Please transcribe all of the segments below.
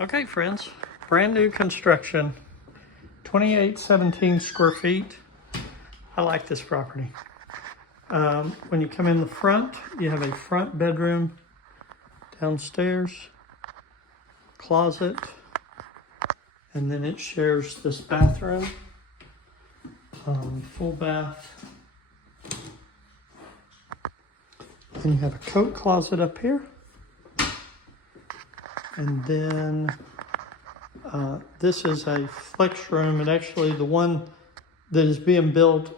Okay, friends, brand new construction, 2817 square feet. I like this property. When you come in the front, you have a front bedroom, downstairs, closet, and then it shares this bathroom, full bath. Then you have a coat closet up here. And then this is a flex room, and actually the one that is being built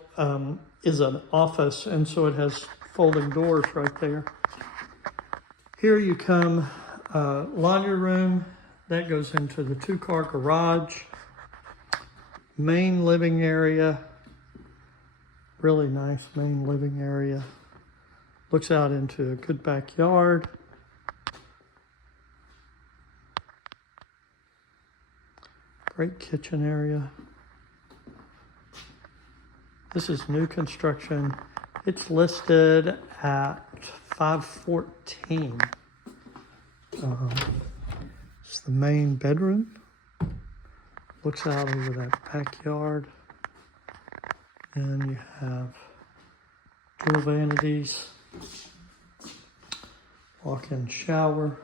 is an office, and so it has folding doors right there. Here you come, laundry room, that goes into the 2-car garage, main living area, really nice main living area, looks out into a good backyard. Great kitchen area. This is new construction. It's listed at $514. It's the main bedroom. Looks out over that backyard. And you have dual vanities, walk-in shower,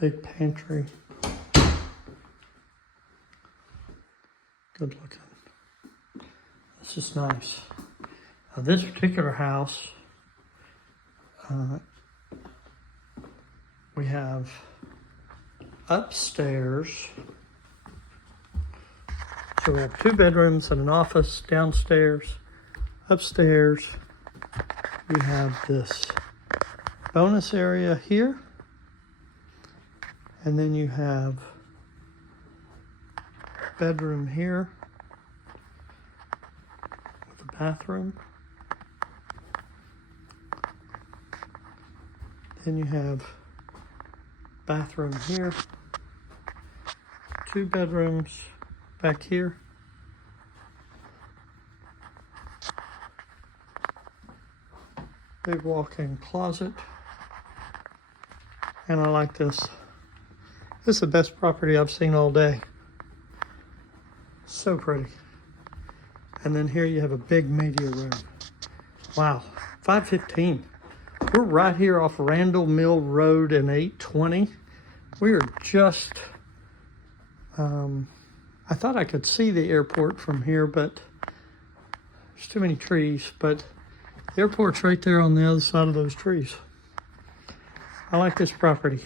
big pantry. Good looking. This is nice. This particular house, we have upstairs. So we have 2 bedrooms and an office downstairs. Upstairs, we have this bonus area here. And then you have bedroom here with a bathroom. Then you have bathroom here, 2 bedrooms back here. Big walk-in closet. And I like this. This is the best property I've seen all day. So pretty. And then here you have a big media room. Wow, $515. We're right here off Randall Mill Road and 820. We are just, I thought I could see the airport from here, but there's too many trees. But the airport's right there on the other side of those trees. I like this property.